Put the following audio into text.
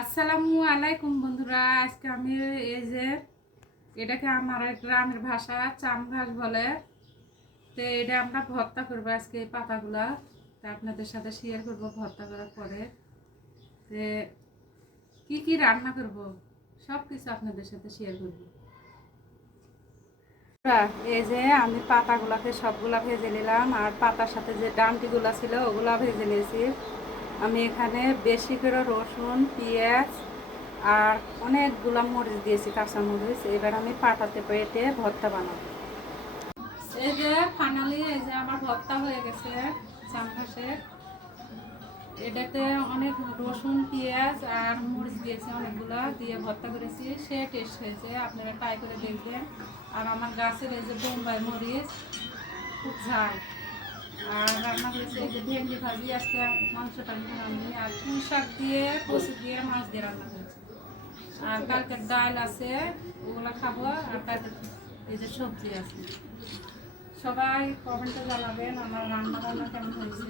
আসসালামু আলাইকুম বন্ধুরা, আজকে আমি এই যে এটাকে আমার গ্রামের ভাষা চাম ঘাস বলে। তো এটা আমরা ভর্তা করবো আজকে এই পাতাগুলা। তা আপনাদের সাথে শেয়ার করবো ভর্তা করার পরে তো কি কি রান্না করব সব কিছু আপনাদের সাথে শেয়ার করবো। এই যে আমি পাতাগুলাকে সবগুলা ভেজে নিলাম, আর পাতার সাথে যে ডান্টিগুলা ছিল ওগুলা ভেজে নিয়েছি। আমি এখানে বেশি করে রসুন, পেঁয়াজ আর অনেকগুলা মরিচ দিয়েছি, কাঁচা মরিচ। এবার আমি পাটাতে পেটে ভর্তা বানাবো। এই যে ফাইনালি এই যে আমার ভর্তা হয়ে গেছে চাম ঘাসের। এটাতে অনেক রসুন, পেঁয়াজ আর মরিচ দিয়েছি, অনেকগুলা দিয়ে ভর্তা করেছি। সে টেস্ট হয়েছে, আপনারা ট্রাই করে দেখবেন। আর আমার গাছের এই যে বোম্বাই মরিচ, খুব ঝাল। আর রান্না করেছি এই যে ভেন্ডি ভাজি, আজকে মাংসটা আমি আর পুঁই শাক দিয়ে কচু দিয়ে মাছ দিয়ে রান্না করেছি। আর কালকের ডাল আছে, ওগুলো খাবো। আর কালকের এই যে সবজি আছে। সবাই কমেন্টে জানাবেন আমার রান্না বান্না কেমন হয়েছে।